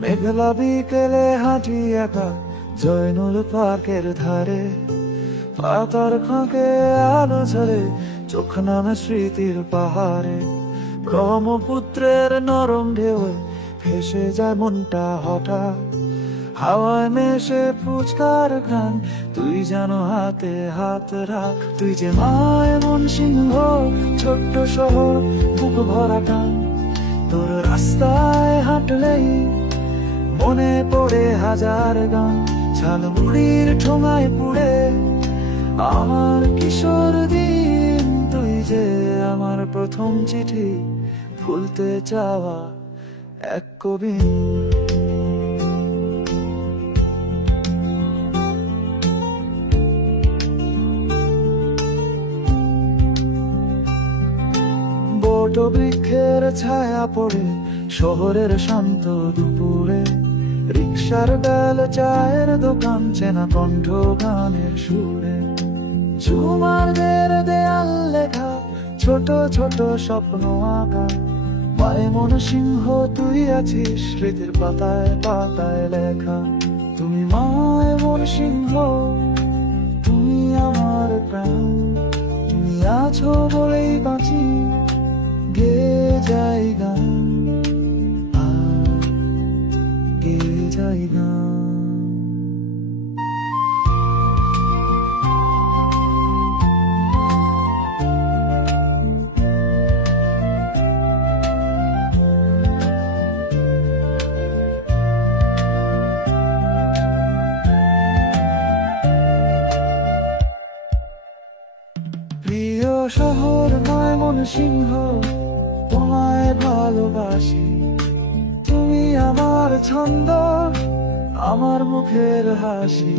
মেঘলা বিকেলে হাঁটি একা জয়নুল পার্কের ধারে, পাতার ফাঁকে আলো ঝরে চোখ নামে স্মৃতির পাহাড়ে। ব্রহ্মপুত্রের নরম ঢেউ ভেসে যায় মনটা হঠাৎ, হাওয়ায় মেশে ফুচকার ঘ্রাণ, তুই যেন হাতে হাত রাখ। তুই যে মায় মন সিংহ, ছোট্ট শহর বুক ভরা টান, তোর রাস্তায় হাঁটলেই মনে পড়ে হাজার গান। ঝালমুড়ির ঠোঙায় পুড়ে আমার কিশোর দিন, তুই যে আমার প্রথম চিঠি, ভুলতে চাওয়া এক কবি। বটবৃক্ষের ছায়া পড়ে শহরের শান্ত দুপুরে, রিক্সার বেল চায়ের দোকান, চেনা কণ্ঠ গানের সুরে। ঝুমারদের দেয়াল লেখা ছোট ছোট স্বপ্ন আঁকা, মায় মন সিংহ তুই আছিস স্মৃতির পাতায় পাতায় লেখা। তুমি মায় মন সিংহ, তুমি আমার প্রাণ, তুমি আছো বলেই বাঁচি, গেয়ে যাই গান আর গেয়ে যাই গান। প্রিয় শহর মায় মন সিংহ, তোমায় ভালোবাসি, তুমি আমার ছন্দ, আমার মুখের হাসি।